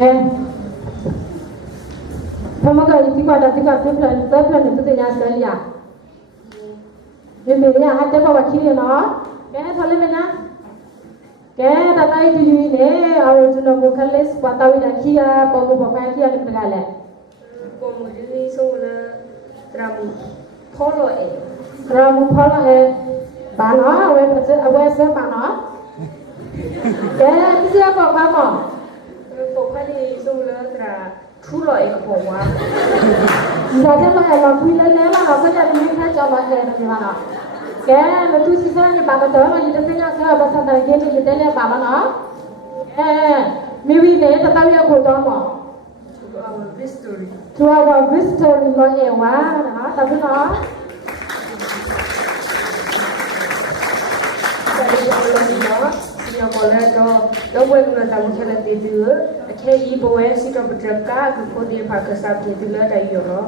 ทำไมก็อีกว่าที่ก็เพื่อนเนี่ยตัวอย่างเสียเลยเดี๋ยวมีเนี่ยฮัตเตอร์บอกว่าคิดเนาะแกทำอะไรมั้ยนะแกแต่ไอ้ที่อยู่เนี่ยเอาจุดนั้นบุคลิกสปาร์ตาวินาคีอะปอมบอกว่าคีอะนี่เป็นอะไรปอมดูนี่สู้นะตรามุพ่อเราเองเรามุพอละเอบ้านอ๋อเว้ยเอาไว้เสบ้านอ๋อแกนี่เสียบอกบ้านอ๋อปกติสู้แล้วตราทุเราเองผมว่าจะจะมาเราคุยเล่นๆแล้วเราก็จะมีแค่จอมาเองนี่มันอ๋อแกแล้วทุกสิ่งที่บ้านตัวเราอยู่ที่นี่ก็ภาษาไทยเก่งอยู่ที่นี่บ้านอ๋อมีวิธีแต่ต้องยังคุยต่อมั้งto our victory เราเองว่านะแต่พี่น้องแต่ที่เราเรียนเนาะที่เราบอกแล้วก็แล้วเวลาเราทำแค่ละตีเดือแค่ยี่ปัวสิเราไปทำก้าคือคนเดียวพาเกษตรตีเดือได้อยู่เนาะ